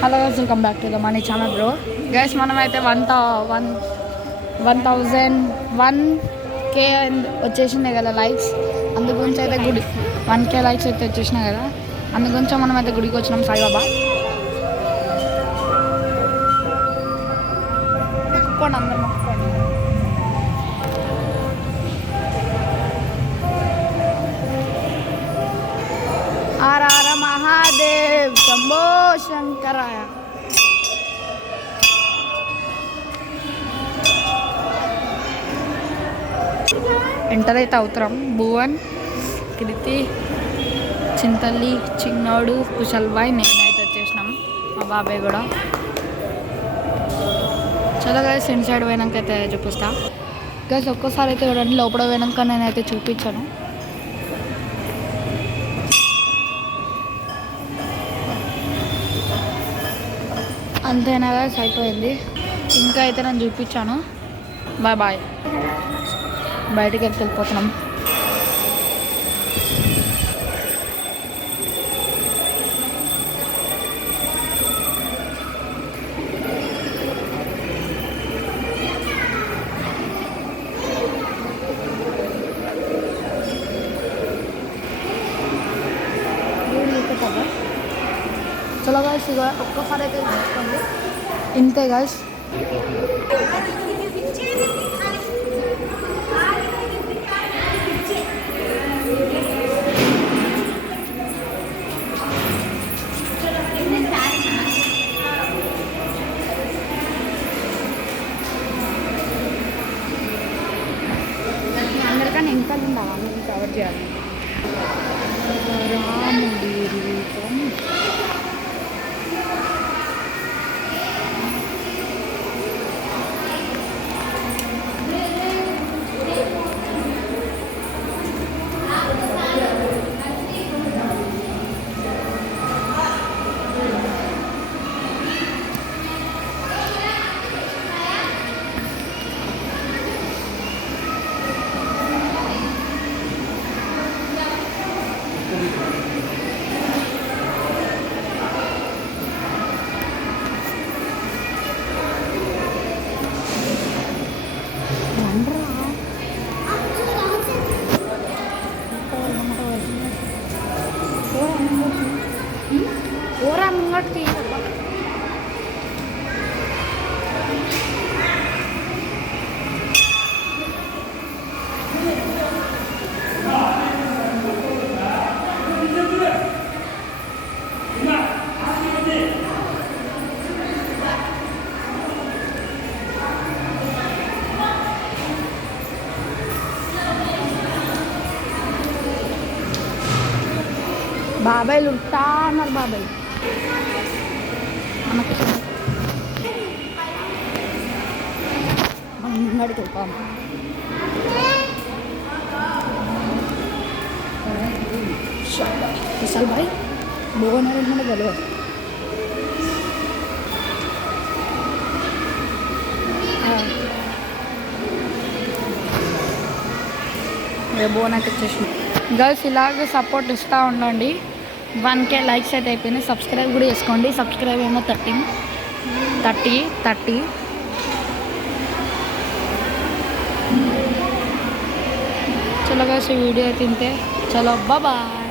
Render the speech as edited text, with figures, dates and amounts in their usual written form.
Hello guys, welcome back to the money channel bro. Guys మనమైతే 1001K వచ్చేసినాయి కదా లైక్స్. అందుగురించి అయితే గుడి 1K లైక్స్ అయితే వచ్చేసినాయి కదా, అందుగురించి మనం అయితే గుడికి వచ్చినాం సాయిబాబా. మొక్కుకోండి, అందరు మొక్కుకోండి. హర మహాదేవ్, శంభో శంకరాయ. ఎంటర్ అయితే అవుతాం. భువన్, కృతి, చింతల్లి, చిన్నోడు, కుశల్ బాయ్, నేనైతే వచ్చేసినాం, మా బాబాయ్ కూడా. చలో గైస్, ఇన్ సైడ్ పోయినాక అయితే చూపిస్తా. గైస్ ఒక్కసారి అయితే చూడండి, లోపల పోయినాక నేనైతే చూపించాను. అంతేనా గైస్, అయిపోయింది. ఇంకా అయితే నేను చూపించాను. Bye bye. బయటికి వెళ్ళిపోతున్నాం. చలో గాయస్, ఇక ఒక్కసారి అయితే చూసుకోండి. ఇంతే గాయస్. అందరికన్నా ఇంకా ఉండాలి, అందరికీ కవర్ చేయాలి. రాముడి రూపం. ఓరా ముంగటికి బాబాయ్ లుట్టా అన్నారు. బాబాయ్ ముంగడికి వెళ్తాం. విశాల్ భాయ్ భువనరేంద్ర కూడా తెలియదు. భువన్ అయితే వచ్చేసింది. గర్ల్స్ ఇలాగే సపోర్ట్ ఇస్తూ ఉండండి. 1K లైక్స్ అయితే అయిపోయింది. సబ్స్క్రైబ్ కూడా చేసుకోండి. సబ్స్క్రైబ్ ఏమో 30. చలో గైస్, ఈ వీడియో అయితే ఇంతే. చలో బాయ్.